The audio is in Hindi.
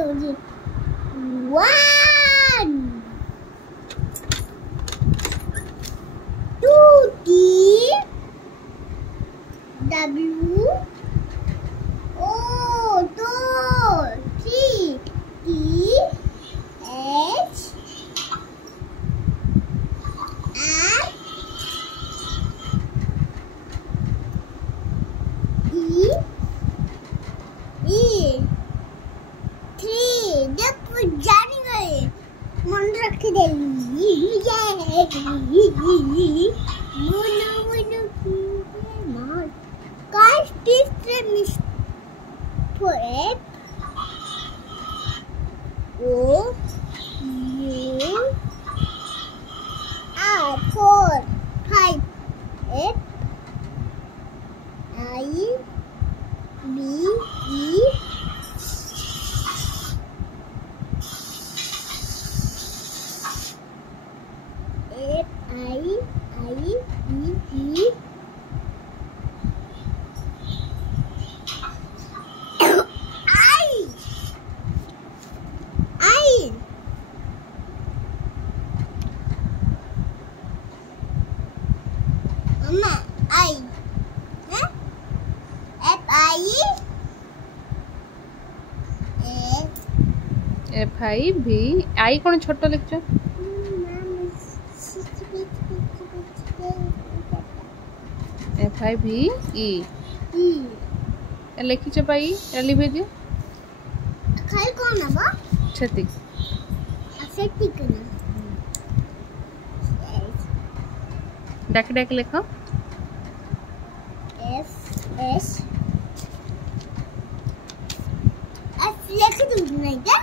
दूंगी 1 2 T W O 2 3 T H F E E 3 जब जानी गए मन रख दे guys please miss for it O U R 4 5 8 I B E F I E E Mama, I. Huh? F I F I V I कौन छोटो लिखছো F I V E लिखिছো पाई लिखि दियो खाली कौन है बा छति ठीक ना डाक डाक लिखो F S लिख दूँ नहीं क्या